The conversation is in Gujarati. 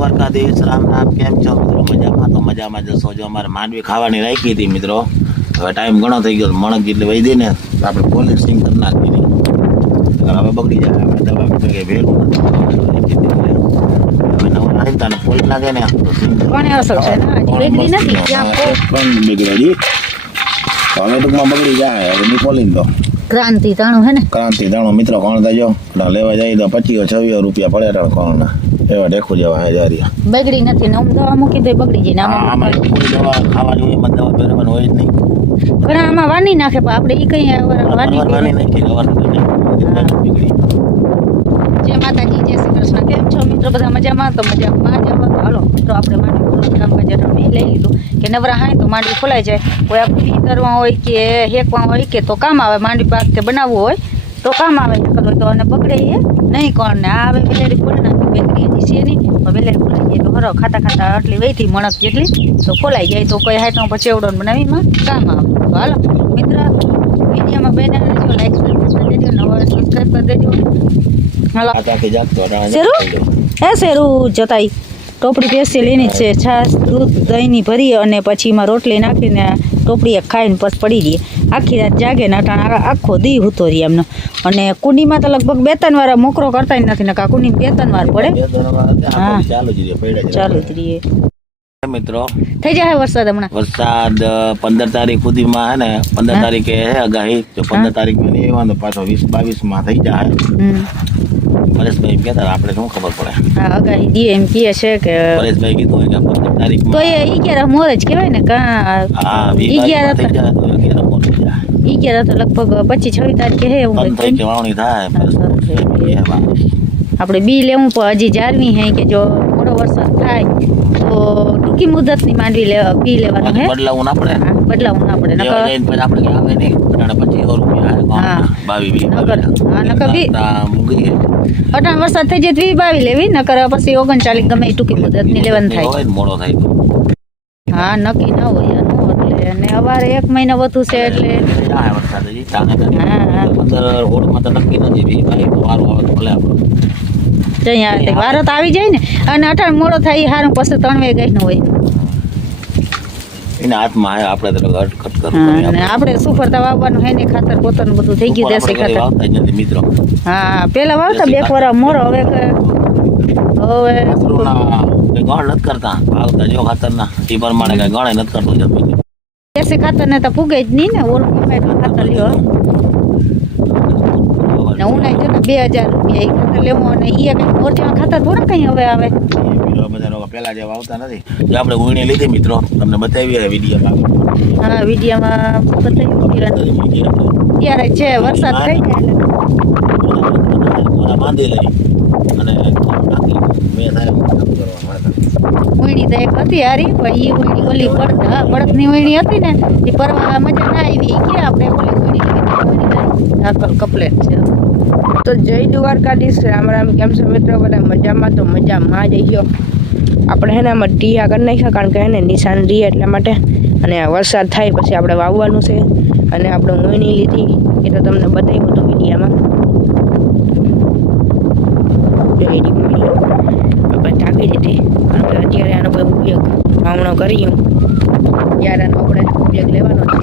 દ્વારકાધીશ, રામ રામ. કેમ છો મિત્રો? મજામાં? તો મજામાં જશો. જો અમારે માંડવી ખાવાની રાખી હતી મિત્રો, હવે ટાઈમ ઘણો થઈ ગયો, મણક જેટલી વહી દઈ ને તો આપણે પોલિશિંગ કરી નાખી હતી. હવે બગડી જાય, હવે દવા કે ભેગું નથી, હવે નવું નાખી તને પોલ લાગે ને કોને અસર છે પણ બગડેલી હવે ટૂંકમાં બગડી જાય. હવે નિપોલીન તો ક્રાંતિ તાણું હે ને, ક્રાંતિ દાણો મિત્રો કોણ થાય જો લેવા જાય તો 25-26 રૂપિયા પડે ટાણ કોણના એવા ટેકું જેવા હે જારિયા. બગડી નથી ને દવા મૂકી તો બગડી જાય ને આમાં કોઈ દવા ખાવાની હોય, એમાં દવા પહેરવાની હોય જ નહીં. ઘણા આમાં વાની નાખે પણ આપણે ઈ કઈ વાની નાખી બગડી. જય માતાજી, જય શ્રી કૃષ્ણ. કેમ છો મિત્રો? બધા મજામાં? તો મજામાં જ આવો. તો હાલો મિત્રો, આપણે માંડવી કામકાજ લઈ લીધું કે નવરા હાય તો માંડવી ખોલાઈ જાય. કોઈ આપણે પીતરવા હોય કે હેકવા હોય કે તો કામ આવે, માંડવી પાક કે બનાવવું હોય તો કામ આવે. કરો તો અને બગડે એ નહીં કોણ ને આવે વેલેરી ખોલી નાખી, બેકરી હજી છે નહીં તો વેલેરી ખોલાઈ જાય તો હરો ખાતા ખાતા આટલી વહીથી મણક જેટલી તો ખોલાઈ જાય તો કોઈ હાય તો પછી એવડો બનાવીમાં કામ આવે. તો હાલો મિત્ર, વિડીયોમાં બેના દેજો, લાઈક કરી દેજો, નવા સબસ્ક્રાઈબ કરી દેજો. હાલો શેરું જતાઈ ટોપડી પેસી લઈને છે, છાશ દૂધ દહીંની ભરી અને પછી એમાં રોટલી નાખીને ટોપડીએ ખાઈને પછી પડી દઈએ. આખી રાત જાગે ને અટાણ આખો દી હૂતો રહીએ એમનો. અને કુંડીમાં તો લગભગ 2-3 વાર મોકરો કરતા જ નથી ને કા કુંડી 2-3 વાર પડે. હા ચાલુ જ રહીએ મિત્રો. થઈ જાય વરસાદ હમણાં, વરસાદ 15 તારીખ સુધીમાં હે ને, 15 તારીખે હે આગાહી, તો 15 તારીખ માં નહીં વાંધો, પાછો 20-22 માં થઈ જાય. પરેશભાઈ કહેતા આપણે શું ખબર પડે. હા આગાહી દે એમ કહે છે કે પરેશભાઈ કીધું હોય કે 15 તારીખ તો એ 11 મોર જ કહેવાય ને કા. હા 11 થઈ જાય તો 11 મોર થઈ જાય. 11 તો લગભગ 25-26 તારીખે હે એવું કંઈ વાવણી થાય. આપણે બી લેવું પણ હજી જાળવી હે કે જો મોડો વરસાદ થાય તો ટૂંકી મુદતની માંડવી બી લેવાનું હે. બદલાવું ના પડે, બદલાવું ના પડે. આપણે કે આવે નહીં 25 રૂપિયા અટાણ વરસાદ થઈ જાય તો 22 લેવી, નકર પછી 39 ગમે ટૂંકી મુદતની લેવાનું થાય. મોડો થાય હા નક્કી ના હોય એટલે. અને અમારે 1 મહિનો વધુ છે એટલે વરસાદ નક્કી નથી. વાર તો આવી જાય ને, અને અટાણ મોડો થાય સારું પછી 3 વાગે ગઈ ન હોય એના હાથમાં હે. આપણે તો આપણે શું ફરતા વાવવાનું હે ને, ખાતર પોતાનું બધું થઈ ગયું દેશી ખાતર. મિત્રો હા પેલા વાવતા 2 વર્ષ મોરો, હવે ગણ નથી કરતા વાવતા જો ખાતર ના એ પ્રમાણે કઈ ગણે નથી કરતું જમીન. દેશી ખાતર ને તો પૂગે જ નહીં ને, ઓલું ગમે એટલું ખાતર લ્યો ને ઉનાઈ જતો 2000 રૂપિયા એ ખાતર લેવું. અને એ કઈ મોરચા ખાતર થોડા કઈ હવે આવે. પેલા જેવા આવતા નથી. જો આપણે ઉણી લીધી મિત્રો, તમને બતાવી વિડીયોમાં. હા વિડીયોમાં બતાવી ત્યારે છે વરસાદ થઈ જાય બાંધી લઈ અને ઉણી તો એક હતી હારી, પણ એ ઉણી ઓલી બળદની ઉણી હતી ને એ પરવા મજા ના આવી કે આપણે ઓલી ઉણી લેવી કપલેટ છે. તો જય દ્વારકાધીશ, રામ રામ. કેમ છો મિત્રો? બધા મજામાં? તો મજામાં જ ગયો. આપણે હે ને આમાં ટીયા કરી નાખ્યા, કારણ કે હે ને નિશાન રીએ એટલા માટે. અને વરસાદ થાય પછી આપણે વાવવાનું છે. અને આપણે ઊણી લીધી એ તો તમને બતાવ્યું હતું વિડીયામાં. જો એની ઊણી આપણે ઢાંકી દીધી, કારણ કે અત્યારે આનો કોઈ ઉપયોગ વાવણો કરીએ ત્યારે આનો આપણે ઉપયોગ લેવાનો છે.